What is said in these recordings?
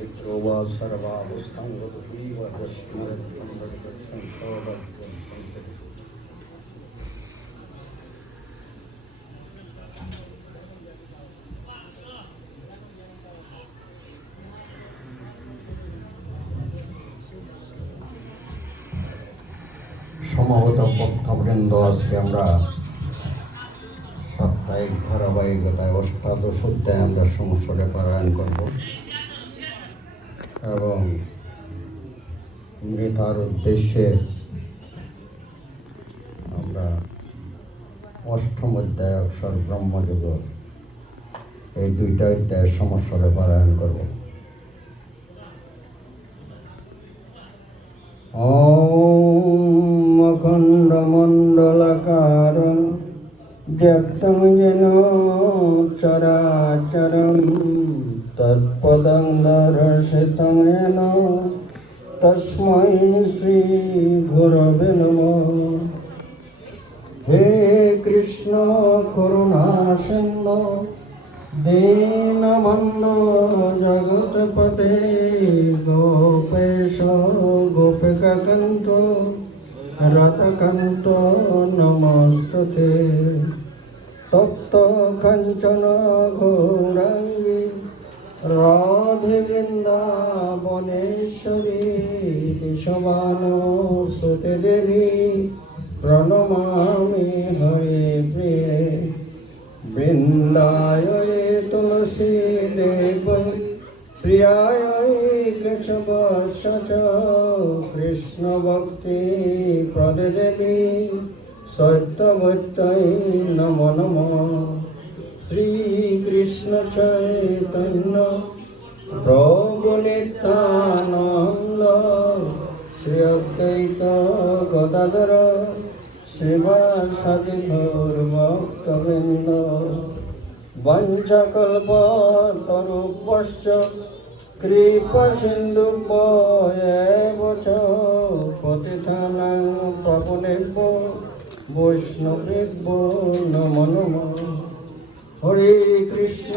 পবিত্র বা সর্বাবস্থাঙ্গত সংসদ সমবেত ভক্তবৃন্দ, আজকে আমরা সাপ্তাহিক ধারাবাহিকতায় অষ্টাদশ অধ্যায় আমরা সংসদে পারায়ণ করব এবং মৃতার উদ্দেশ্যে আমরা অষ্টম অধ্যায় অক্ষর ব্রহ্মযুগ এই দুইটা অধ্যায় সংসদে পারায়ণ করব। ওম অখণ্ড মণ্ডলাকারং ব্যক্তং যেন চরাচরং তৎপদং দর্শিতং येन তস্मै শ্রী গুরবে নমঃ। হে কৃষ্ণ করুণা সিন্ধু দীনবন্ধু জগৎপতে গোপেশ গোপিকাকান্ত রাধাকান্ত নমস্তুতে। তপ্ত কাঞ্চন গৌরাঙ্গী রাধে বৃন্দাবনেশ্বরী বিশ্বভানুসুতে দেবী প্রণমামি হরে প্রিয়ে। বৃন্দায় তুলসী দেব প্রিয়ায় কেশবশ কৃষ্ণ ভক্তি প্রদে দেবী সত্যবত্যৈ নমো নমঃ। শ্রীকৃষ্ণ চৈতন্য প্রভু নিত্যানন্দ শ্রী অদ্বৈত গদাধর শিবাসাদি গৌরভক্তবৃন্দ। বঞ্চকল্পতরুভ্যশ্চ কৃপা সিন্ধুভ্যেব চ পতিতানাং পাবনেভ্যো বৈষ্ণবেভ্যো নমো নমঃ। হরে কৃষ্ণ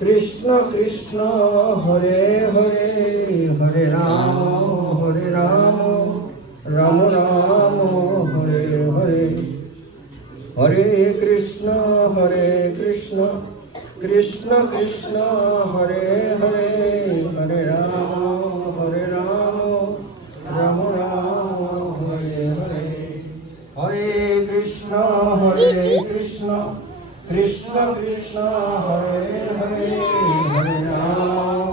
কৃষ্ণ কৃষ্ণ হরে হরে, হরে রাম রাম রাম হরে হরে। হরে কৃষ্ণ কৃষ্ণ কৃষ্ণ হরে হরে, হরে রাম রাম রাম হরে হরে। হরে কৃষ্ণ কৃষ্ণ কৃষ্ণ হরে হরে, হরে রাম